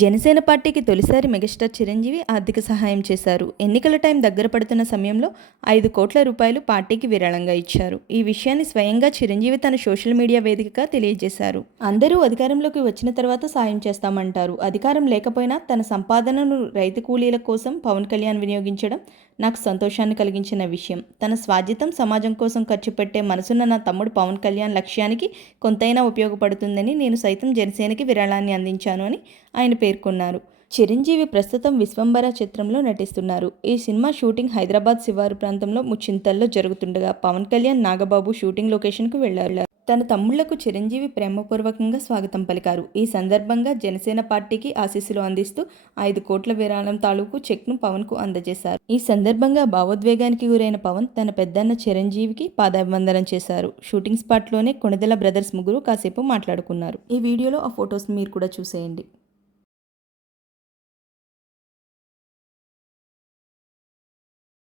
జనసేన పార్టీకి తొలిసారి మెగాస్టార్ చిరంజీవి ఆర్థిక సహాయం చేశారు. ఎన్నికల టైం దగ్గర పడుతున్న సమయంలో 5 కోట్ల రూపాయలు పార్టీకి విరాళంగా ఇచ్చారు. ఈ విషయాన్ని స్వయంగా చిరంజీవి తన సోషల్ మీడియా వేదికగా తెలియజేశారు. అందరూ అధికారంలోకి వచ్చిన తర్వాత సాయం చేస్తామంటారు. అధికారం లేకపోయినా తన సంపాదనను రైతు కూలీల కోసం పవన్ కళ్యాణ్ వినియోగించడం నాకు సంతోషాన్ని కలిగించిన విషయం. తన స్వార్థం సమాజం కోసం ఖర్చు పెట్టే మనసున్న నా తమ్ముడు పవన్ కళ్యాణ్ లక్ష్యానికి కొంతైనా ఉపయోగపడుతుందని నేను సైతం జనసేనకి విరాళాన్ని అందించాను అని ఆయన పేర్కొన్నారు. చిరంజీవి ప్రస్తుతం విశ్వంబర చిత్రంలో నటిస్తున్నారు. ఈ సినిమా షూటింగ్ హైదరాబాద్ శివారు ప్రాంతంలో ముచ్చింతల్లో జరుగుతుండగా పవన్ కళ్యాణ్, నాగబాబు షూటింగ్ లొకేషన్కు వెళ్లారు. తన తమ్ముళ్లకు చిరంజీవి ప్రేమపూర్వకంగా స్వాగతం పలికారు. ఈ సందర్భంగా జనసేన పార్టీకి ఆశీస్సులు అందిస్తూ 5 కోట్ల విరాళం తాలూకు చెక్ను పవన్కు అందజేశారు. ఈ సందర్భంగా భావోద్వేగానికి గురైన పవన్ తన పెద్దన్న చిరంజీవికి పాదాభివందనం చేశారు. షూటింగ్ స్పాట్లోనే కొణిదెల బ్రదర్స్ ముగ్గురు కాసేపు మాట్లాడుకున్నారు. ఈ వీడియోలో ఆ ఫొటోస్ మీరు కూడా చూసేయండి.